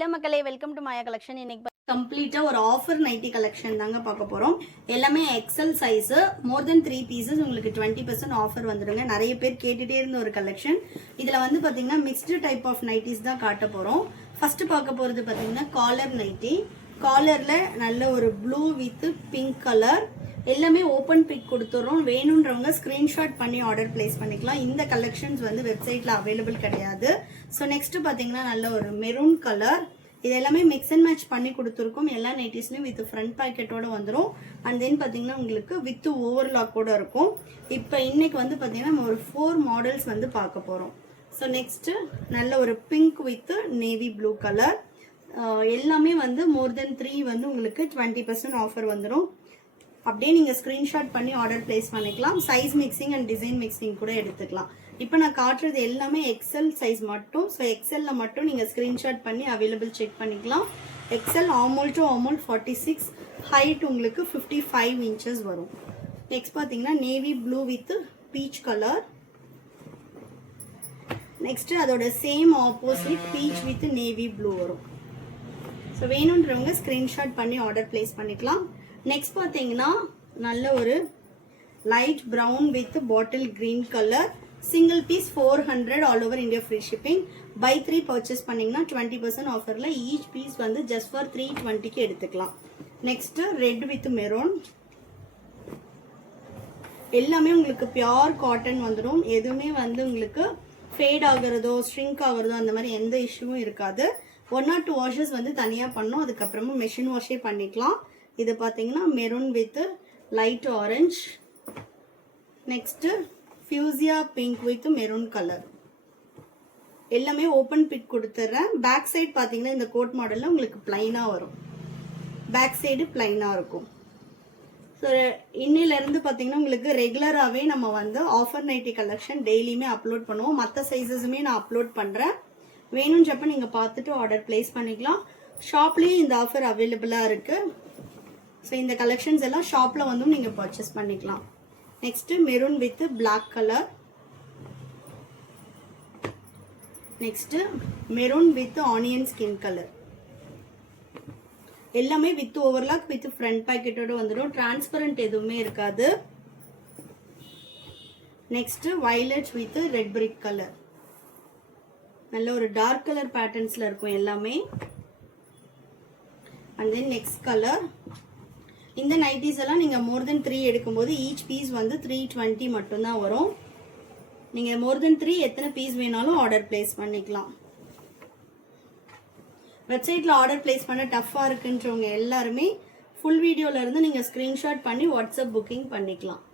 Hello மக்களே, welcome to Maya collection. இன்னைக்கு கம்ப்ளீட்டா ஒரு ஆஃபர் நைட்டி கலெக்ஷன் தாங்க பார்க்க போறோம். எல்லாமே எக்ஸல் சைஸ், மோர் தென் 3 பீசஸ் உங்களுக்கு 20% ஆஃபர் வந்துடுங்க. நிறைய பேர் கேட்டுட்டே இருந்த ஒரு கலெக்ஷன். இதுல வந்து பாத்தீங்கன்னா மிக்ஸ்டு டைப் ஆஃப் நைட்டிஸ் தான் காட்ட போறோம். ஃபர்ஸ்ட் பார்க்க போறது பாத்தீங்கன்னா காலர் நைட்டி. காலர்ல நல்ல ஒரு ப்ளூ வித் பிங்க் கலர், எல்லாமே ஓப்பன் பிக் கொடுத்துறோம். வேணுன்றவங்க ஸ்கிரீன்ஷாட் பண்ணி ஆர்டர் பிளேஸ் பண்ணிக்கலாம். இந்த கலெக்ஷன்ஸ் வந்து வெப்சைட்ல அவைலபிள் கிடையாது. ஸோ நெக்ஸ்ட் பாத்தீங்கன்னா நல்ல ஒரு மெரூன் கலர், இது எல்லாமே மிக்ஸ் அண்ட் மேட்ச் பண்ணி கொடுத்துருக்கோம். எல்லா நைட்டிஸ்லையும் வித் ஃப்ரண்ட் பாக்கெட்டோட வந்துடும். அண்ட் தென் பார்த்தீங்கன்னா உங்களுக்கு வித் ஓவர்லாக்கோட இருக்கும். இப்போ இன்னைக்கு வந்து பார்த்தீங்கன்னா நம்ம ஒரு 4 மாடல்ஸ் வந்து பார்க்க போகிறோம். ஸோ நெக்ஸ்ட்டு நல்ல ஒரு pink with navy blue colour, எல்லாமே வந்து மோர் தென் 3 வந்து உங்களுக்கு 20% ஆஃபர் வந்துடும். அப்படியே நீங்கள் ஸ்க்ரீன்ஷாட் பண்ணி ஆர்டர் பிளேஸ் பண்ணிக்கலாம். Size mixing and design mixing கூட எடுத்துக்கலாம். இப்போ நான் காட்டுறது எல்லாமே எக்ஸல் சைஸ் மட்டும். ஸோ எக்ஸலில் மட்டும் நீங்கள் ஸ்க்ரீன்ஷாட் பண்ணி அவைலபிள் செக் பண்ணிக்கலாம். XL armhole to armhole 46, height உங்களுக்கு 55 இன்ச்சஸ் வரும். நெக்ஸ்ட் பார்த்தீங்கன்னா navy blue with peach colour. Next அதோட same opposite peach with navy blue வரும். ஸோ வேணுன்றவங்க ஸ்க்ரீன்ஷாட் பண்ணி ஆர்டர் பிளேஸ் பண்ணிக்கலாம். நெக்ஸ்ட் பார்த்தீங்கன்னா நல்ல ஒரு light brown with bottle green colour, single piece 400, all over India free shipping. Buy 3 purchase பண்ணிங்கன்னா 20% ஆஃபரில் ஈச் பீஸ் வந்து ஜஸ்ட் ஃபார் 320க்கு எடுத்துக்கலாம். நெக்ஸ்ட் ரெட் வித் மெரூன், எல்லாமே உங்களுக்கு பியோர் காட்டன் வந்துடும். எதுவுமே வந்து உங்களுக்கு ஃபேட் ஆகுறதோ ஸ்ட்ரிங்க் ஆகுறதோ அந்த மாதிரி எந்த இஷ்யூவும் இருக்காது. 1 or 2 வாஷஸ் வந்து தனியாக பண்ணோம், அதுக்கப்புறமா மெஷின் வாஷே பண்ணிக்கலாம். இது பார்த்தீங்கன்னா maroon with light orange. Next fuchsia pink with maroon colour, எல்லாமே ஓப்பன் பிக் கொடுத்துட்றேன். பேக் சைடு பார்த்தீங்கன்னா இந்த கோட் மாடலில் உங்களுக்கு பிளைனாக வரும். பேக் சைடு பிளைனாக இருக்கும். ஸோ இன்னிலேருந்து பார்த்தீங்கன்னா உங்களுக்கு ரெகுலராகவே நம்ம வந்து ஆஃபர் நைட்டி கலெக்ஷன் டெய்லியுமே அப்லோட் பண்ணுவோம். மற்ற சைஸஸுமே நான் அப்லோட் பண்ணுறேன். வேணுன்றப்ப நீங்கள் பார்த்துட்டு ஆர்டர் பிளேஸ் பண்ணிக்கலாம். ஷாப்லேயும் இந்த ஆஃபர் அவைலபிளாக இருக்குது. ஸோ இந்த கலெக்ஷன்ஸ் எல்லாம் ஷாப்பில் வந்தும் நீங்கள் பர்ச்சேஸ் பண்ணிக்கலாம். Next maroon with black colour. Next maroon with onion skin colour, எல்லாமே வித் ஓவர்லாக் வித் ஃப்ரண்ட் பாக்கெட்டோட வந்துடும். டிரான்ஸ்பரண்ட் எதுவுமே இருக்காது. Next violet with red brick colour, நல்ல ஒரு டார்க் கலர் பேட்டர்ன்ஸ்ல இருக்கும் எல்லாமே. And then next colour. இந்த நைட்டிஸ் எல்லாம் நீங்கள் மோர் தென் 3 எடுக்கும்போது ஈச் பீஸ் வந்து 320 மட்டும்தான் வரும். நீங்கள் மோர் தென் 3 எத்தனை பீஸ் வேணாலும் ஆர்டர் பிளேஸ் பண்ணிக்கலாம். வெப்சைட்டில் ஆர்டர் பிளேஸ் பண்ண டஃப்பாக இருக்குன்றவங்க எல்லாருமே ஃபுல் வீடியோலேருந்து நீங்கள் ஸ்க்ரீன்ஷாட் பண்ணி வாட்ஸ்அப் புக்கிங் பண்ணிக்கலாம்.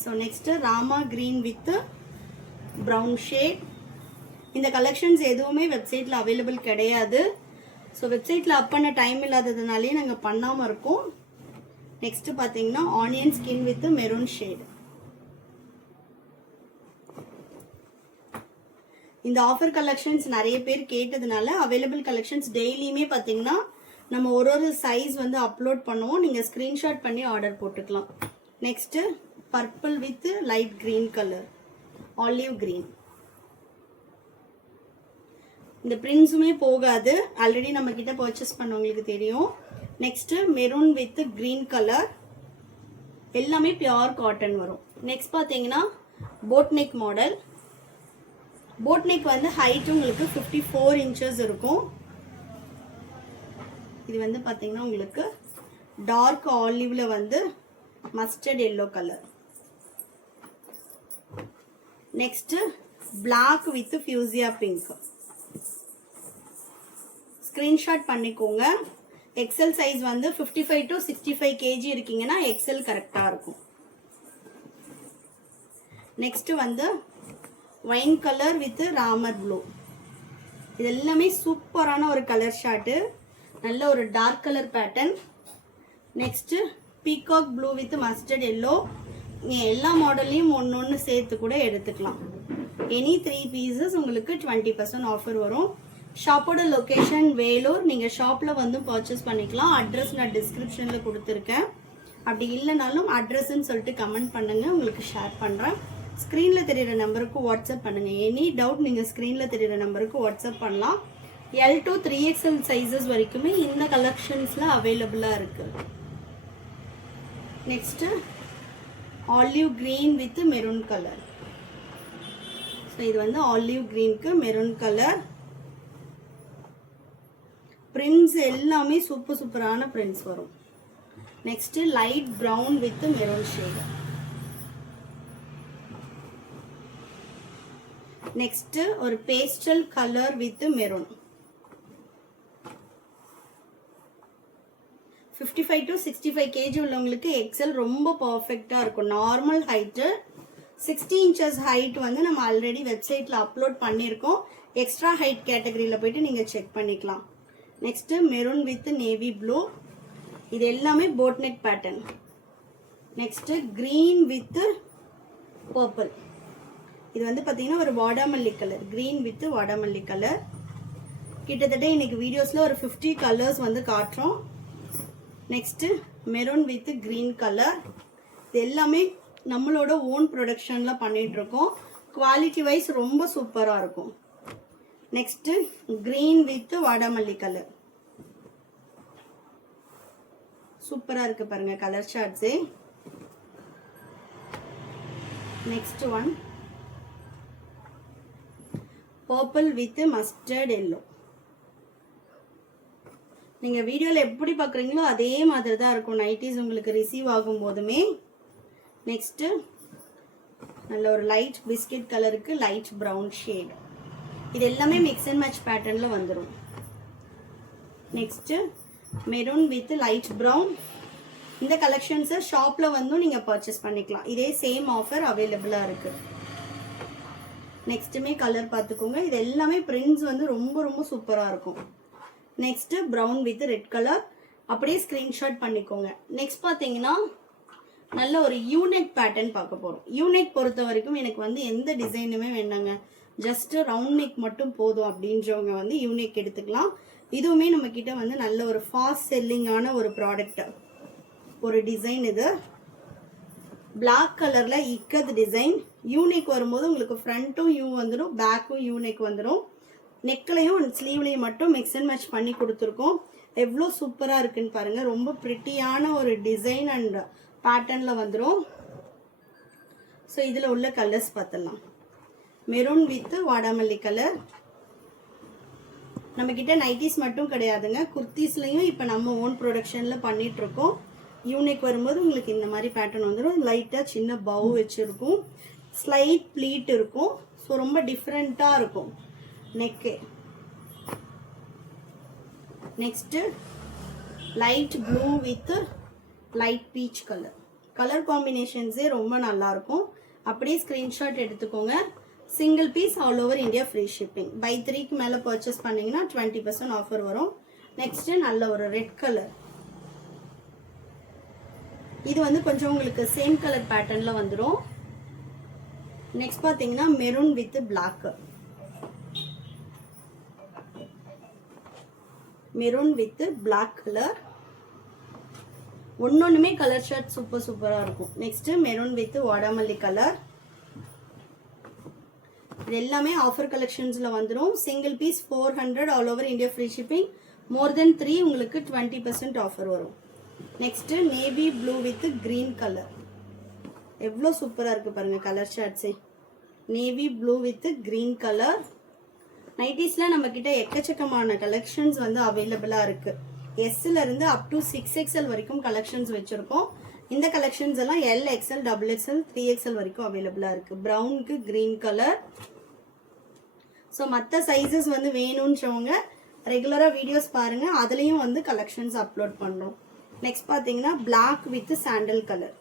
So next Rama green with brown shade. இந்த கலெக்ஷன்ஸ் எதுவுமே வெப்சைட்டில் அவைலபிள் கிடையாது. ஸோ வெப்சைட்டில் அப் பண்ண டைம் இல்லாததுனாலே நாங்கள் பண்ணாமல் இருக்கோம். நெக்ஸ்ட் பார்த்தீங்கன்னா onion skin with maroon shade. இந்த ஆஃபர் கலெக்ஷன்ஸ் நிறைய பேர் கேட்டதுனால அவைலபிள் கலெக்ஷன்ஸ் டெய்லியுமே பார்த்தீங்கன்னா நம்ம ஒரு சைஸ் வந்து அப்லோட் பண்ணுவோம். நீங்கள் ஸ்க்ரீன்ஷாட் பண்ணி ஆர்டர் போட்டுக்கலாம். Next purple with light green colour, olive green. இந்த பிரிண்ட்ஸுமே போகாது, ஆல்ரெடி நம்ம கிட்ட பர்ச்சேஸ் பண்ணவங்களுக்கு தெரியும். Next maroon with green colour, எல்லாமே பியோர் காட்டன் வரும். நெக்ஸ்ட் பார்த்தீங்கன்னா boat neck model. Boat neck வந்து ஹைட் உங்களுக்கு 54 இன்ச்சஸ் இருக்கும். இது வந்து பார்த்தீங்கன்னா உங்களுக்கு டார்க் ஆலிவ்ல வந்து mustard yellow colour. Next black with fuchsia pink. Screenshot பண்ணிக்கோங்க. எக்ஸல் சைஸ் வந்து 55 to 65 kg இருக்கீங்கன்னா எக்ஸல் கரெக்டாக இருக்கும். நெக்ஸ்ட் வந்து wine colour with Ramar blue. இது எல்லாமே சூப்பரான ஒரு கலர் ஷார்ட்டு, நல்ல ஒரு dark colour pattern. Next peacock blue with mustard yellow. எல்லா மாடல்லையும் ஒன்று சேர்த்து கூட எடுத்துக்கலாம். எனி 3 பீசஸ் உங்களுக்கு 20% ஆஃபர் வரும். ஷாப்போட லொக்கேஷன் வேலூர். நீங்கள் ஷாப்பில் வந்து பர்ச்சேஸ் பண்ணிக்கலாம். அட்ரஸ் நான் டிஸ்கிரிப்ஷனில் கொடுத்துருக்கேன். அப்படி இல்லைனாலும் அட்ரஸ்ன்னு சொல்லிட்டு கமெண்ட் பண்ணுங்கள், உங்களுக்கு ஷேர் பண்ணுறேன். ஸ்க்ரீனில் தெரிகிற நம்பருக்கு வாட்ஸ்அப் பண்ணுங்கள். எனி டவுட் நீங்கள் ஸ்க்ரீனில் தெரிகிற நம்பருக்கு வாட்ஸ்அப் பண்ணலாம். L to 3XL சைஸஸ் வரைக்குமே இந்த கலெக்ஷன்ஸ்ல அவைலபிளா இருக்கு. Next olive green with maroon colour. So இது வந்து ஆலிவ் கிரீனுக்கு மெரூன் கலர். பிரிண்ட்ஸ் எல்லாமே சூப்பரான பிரிண்ட்ஸ் வரும். Next light brown with maroon shade. Next ஒரு pastel colour with maroon. 55 to 65 kg உள்ளவங்களுக்கு எக்ஸல் ரொம்ப பர்ஃபெக்டா இருக்கும். நார்மல் ஹைட்டு 60 inches ஹைட் வந்து நம்ம ஆல்ரெடி வெப்சைட்ல அப்லோட் பண்ணியிருக்கோம். எக்ஸ்ட்ரா ஹைட் கேட்டகரியில போயிட்டு நீங்க செக் பண்ணிக்கலாம். Next maroon with navy blue. இது எல்லாமே boat neck pattern. Next green with purple. இது வந்து பாத்தீங்கன்னா ஒரு வாடாமல்லி கலர். கிரீன் வித் வாடாமல்லி கலர். கிட்டத்தட்ட இன்னைக்கு வீடியோஸ்ல ஒரு 50 கலர்ஸ் வந்து காட்டுறோம். Next maroon with green colour. இது எல்லாமே நம்மளோட ஓன் ப்ரொடக்ஷன்ல பண்ணிட்டு இருக்கோம். குவாலிட்டி வைஸ் ரொம்ப சூப்பரா இருக்கும். நெக்ஸ்ட் கிரீன் வித் வாடாமல்லி கலர். சூப்பரா இருக்கு பாருங்க colour charts. Next one purple with mustard yellow. நீங்க வீடியோல எப்படி பாக்குறீங்களோ அதே மாதிரி தான் இருக்கும் நைட்டிஸ் உங்களுக்கு ரிசீவ் ஆகும் போதுமே. நெக்ஸ்ட் நல்ல ஒரு லைட் பிஸ்கட் கலருக்கு லைட் பிரவுன் ஷேட். இது எல்லாமே மிக்ஸ் அண்ட் மேட்ச் பேட்டர்ன்ல வந்துடும். Next maroon with light brown. இந்த கலெக்ஷன்ஸை ஷாப்ல வந்து நீங்க பர்ச்சேஸ் பண்ணிக்கலாம். இதே சேம் ஆஃபர் அவைலபிளா இருக்கு. நெக்ஸ்ட்டுமே கலர் பார்த்துக்கோங்க. இது எல்லாமே பிரிண்ட்ஸ் வந்து ரொம்ப சூப்பரா இருக்கும். Next brown with red colour. அப்படியே ஸ்கிரீன்ஷாட் பண்ணிக்கோங்க. நெக்ஸ்ட் பார்த்தீங்கன்னா நல்ல ஒரு யூனெக் பேட்டர்ன் பார்க்க போறோம். யூனெக் பொறுத்த வரைக்கும் எனக்கு வந்து எந்த டிசைனுமே வேண்டாங்க, ஜஸ்ட் ரவுண்ட் நெக் மட்டும் போதும் அப்படின்றவங்க வந்து யூனெக் எடுத்துக்கலாம். இதுவுமே நம்ம கிட்ட வந்து நல்ல ஒரு ஃபாஸ்ட் செல்லிங்கான ஒரு ப்ராடக்ட். ஒரு டிசைன் இது பிளாக் கலர்ல இக்கத் டிசைன். யூனெக் வரும்போது உங்களுக்கு ஃப்ரண்ட்டும் யூ வந்துடும், பேக்கும் யூனெக் வந்துடும். நெக்லையும் ஸ்லீவ்லையும் மட்டும் மிக்ஸ் அண்ட் மேட்ச் பண்ணி கொடுத்துருக்கோம். எவ்வளோ சூப்பரா இருக்குன்னு பாருங்க. ரொம்ப பிரிட்டியான ஒரு டிசைன் அண்ட் பேட்டர்ன்ல வந்துடும். ஸோ இதுல உள்ள கலர்ஸ் பார்த்துடலாம். மெரூன் வித் வாடாமல்லி கலர். நம்ம கிட்ட நைட்டிஸ் மட்டும் கிடையாதுங்க, குர்த்திஸ்லயும் இப்ப நம்ம ஓன் ப்ரொடக்ஷன்ல பண்ணிட்டு இருக்கோம். யூனிக் வரும்போது உங்களுக்கு இந்த மாதிரி பேட்டர்ன் வந்துடும். லைட்டா சின்ன பவு வச்சிருக்கும், ஸ்லைட் ப்ளீட் இருக்கும். ஸோ ரொம்ப டிஃப்ரெண்டா இருக்கும் நெக்கு. Next light blue with light peach colour. Colour காம்பினேஷன்ஸே ரொம்ப நல்லா இருக்கும். அப்படியே ஸ்கிரீன்ஷாட் எடுத்துக்கோங்க. Single piece all over India free shipping. Buy 3க்கு மேல பர்ச்சேஸ் பண்ணீங்கன்னா 20% ஆஃபர் வரும். நெக்ஸ்ட் நல்ல ஒரு ரெட் கலர். இது வந்து கொஞ்சம் உங்களுக்கு சேம் கலர் பேட்டர்ன்ல வந்துடும். நெக்ஸ்ட் பாத்தீங்கன்னா maroon with black. Maroon with black colour. ஒன்னொன்னுமே கலர் ஷர்ட் சூப்பரா இருக்கும். நெக்ஸ்ட் மெரூன் வித் வாடாமல்லி கலர். இது எல்லாமே ஆஃபர் கலெக்ஷன்ஸ்ல வந்துடும். Single piece 400 all over India free shipping. More than 3 உங்களுக்கு 20% ஆஃபர் வரும். Next navy blue with green colour. எவ்வளோ சூப்பரா இருக்கு பாருங்க கலர் ஷர்ட்ஸே. Navy blue with green colour. நைட்டிஸ்ல நம்ம கிட்ட எக்கச்சக்கமான கலெக்ஷன்ஸ் வந்து அவைலபிளா இருக்கு. எஸ்ல இருந்து அப் டு 6XL வரைக்கும் கலெக்ஷன்ஸ் வச்சிருக்கோம். இந்த கலெக்ஷன்ஸ் எல்லாம் LXL, XXL, 3XL வரைக்கும் அவைலபிளா இருக்கு. பிரவுனுக்கு கிரீன் கலர். ஸோ மற்ற சைஸஸ் வந்து வேணும்ன்றவங்க ரெகுலரா வீடியோஸ் பாருங்க, அதுலயும் வந்து கலெக்ஷன்ஸ் அப்லோட் பண்றோம். நெக்ஸ்ட் பாத்தீங்கன்னா பிளாக் வித் சாண்டல் கலர்.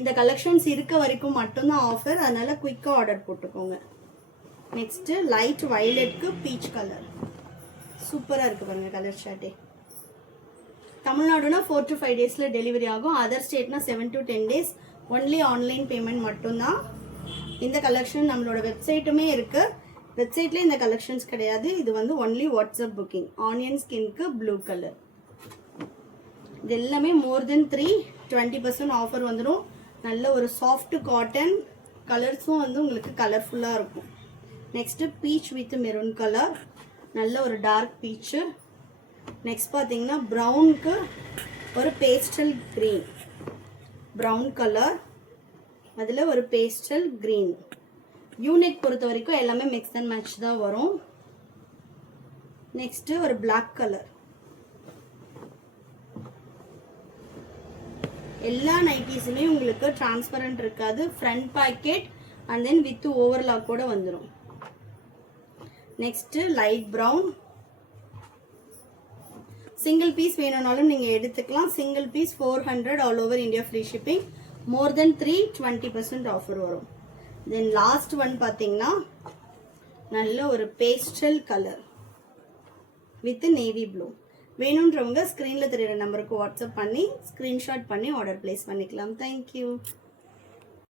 இந்த கலெக்ஷன்ஸ் இருக்க வரைக்கும் மட்டும்தான் ஆஃபர், அதனால குயிக்கா ஆர்டர் போட்டுக்கோங்க. நெக்ஸ்ட் லைட் வயலட்க்கு பீச் கலர். சூப்பரா இருக்கு பாருங்க கலர் ஷர்ட்டே. தமிழ்நாடுனா 4 to 5 டேஸ்ல டெலிவரி ஆகும். அதர் ஸ்டேட்னா 7 to 10 days. Only online payment மட்டும்தான். இந்த கலெக்ஷன் நம்மளோட வெப்சைட்டுமே இருக்கு. வெப்சைட்ல இந்த கலெக்ஷன்ஸ் கிடையாது, இது வந்து ஒன்லி வாட்ஸ்அப் புக்கிங். ஆனியன் ஸ்கின்க்கு ப்ளூ கலர். இது எல்லாமே மோர் தென் 3 20% ஆஃபர் வந்துடும். நல்ல ஒரு சாஃப்ட் காட்டன். கலர்ஸும் வந்து உங்களுக்கு கலர்ஃபுல்லா இருக்கும். Next beach with maroon colour, நல்ல ஒரு டார்க் பீச்சு. நெக்ஸ்ட் பார்த்தீங்கன்னா ப்ரௌனுக்கு ஒரு பேஸ்டல் க்ரீன், ப்ரௌன் கலர், அதில் ஒரு பேஸ்டல் க்ரீன். யூனிக் பொறுத்த வரைக்கும் எல்லாமே மிக்ஸ் அண்ட் மேட்ச் தான் வரும். நெக்ஸ்ட்டு ஒரு பிளாக் கலர். எல்லா நைட்டிஸுமே உங்களுக்கு டிரான்ஸ்பரண்ட் இருக்காது, front pocket and then with overlock கூட வந்துடும். Next light brown. Single piece வேணும்னாலும் நீங்கள் எடுத்துக்கலாம். Single piece 400 all over India free shipping. More than 3 20% offer வரும். தென் லாஸ்ட் ஒன் பார்த்தீங்கன்னா நல்ல ஒரு pastel colour with navy blue. வேணுன்றவங்க ஸ்க்ரீனில் தெரியுற நம்பருக்கு வாட்ஸ்அப் பண்ணி ஸ்க்ரீன்ஷாட் பண்ணி ஆர்டர் பிளேஸ் பண்ணிக்கலாம். தேங்க்யூ.